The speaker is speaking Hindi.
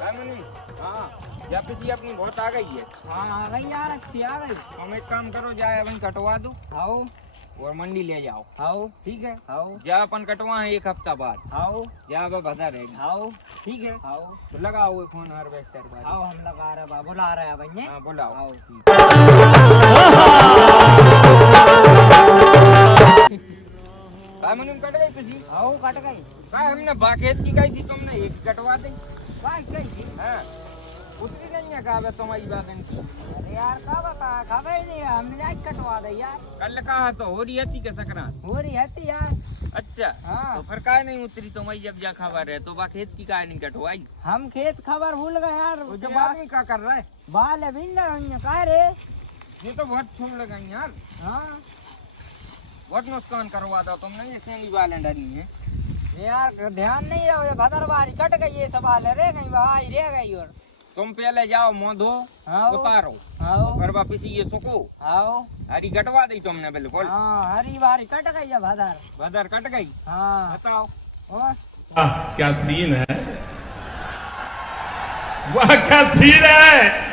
हाँ, या पिछली अपनी बहुत आ गई है। हाँ आ गई यार, अच्छी आ गई। हम एक काम करो, जाए अपन कटवा दो आओ और मंडी ले जाओ। आओ ठीक है, आओ जा अपन कटवा है 1 हफ्ता बाद। आओ जा अब बता रहेगी। आओ ठीक है, आओ तो लगाओ वो फोन हार्वेस्टर पर। आओ, हम लगा रहे बा, बुला रहे हैं भैया। हाँ बुलाओ। आओ मुनीम कट गई पिछली। आओ, कट गई। हमने बाकेत की गई थी, तुमने एक कटवा दी। बात गई थी। हाँ, उतरी नहीं है कहा तुम्हारी बात की। अरे यार क्या बता, खबर ही नहीं है, हमने आज कटवा दी यार। कल कहा तो हो रही थी क्या संक्रांत? हो रही है यार। अच्छा, हाँ। तो फिर काहे नहीं उतरी तुम्हारी जब जा खबर है? तो बाकेत की काहे नहीं कटवाई? हम खेत खबर भूल गए यार। तो जब आदमी क्या कर रहा है? बाल अभी ना कह रे। ये तो बहुत छोड़ लगाई यार। हाँ बहुत नुकसान करवा दो तुमने, ये सेंगी बालें डरी है यार, ध्यान नहीं रहा, भदरवारी कट गई, ये सवाल रह गई, वहाँ ही रह गई। और तुम पहले जाओ, मुँह धो, आओ उतारो, आओ फिर वापिस ये सुखो। आओ। हरी कटवा दी तुमने बिल्कुल। हाँ हरी बारी कट गई है भदर। बदर कट गई। हाँ बताओ। और क्या सीन है, वाह क्या सीन है।